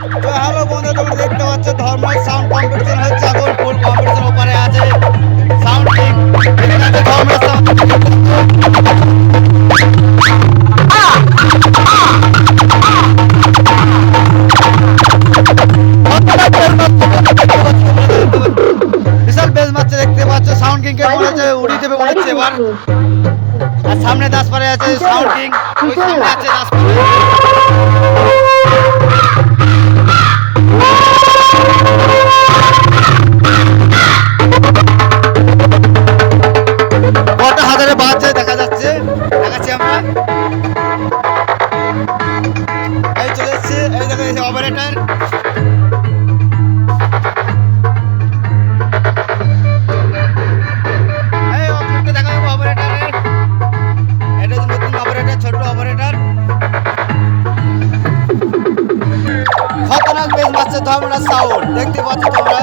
তো হ্যালো বন্ধু, তোমরা দেখতে পাচ্ছ ধর্মরাজ সাউন্ড কম্পিটিশন হচ্ছে, এখন ফুল কম্পিটিশন ওপারে আছে সাউন্ড কিং। এখানে আছে ধর্মরাজ বিশাল বেশ মারছে, দেখতে পাচ্ছ সাউন্ড কিং কে বলেছে উড়িয়ে দেবে বলেছে এবার। আর সামনে দাসপাড়ে আছে সাউন্ড কিং, ওই সামনে আছে দাসপাড়ে। কটা হাজারে বাজছে দেখা যাচ্ছে, দেখাচ্ছি আমরা। এই চলে এসছে, এই দেখো এই অপারেটর। এই অপারেটর দেখা যাবে অপারেটরের, এটা হচ্ছে নতুন অপারেটর, ছোট অপারেটর। খতরনাক বেশ মারছে ধর্মরাজ সাউন্ড, দেখতে পাচ্ছ তোমরা।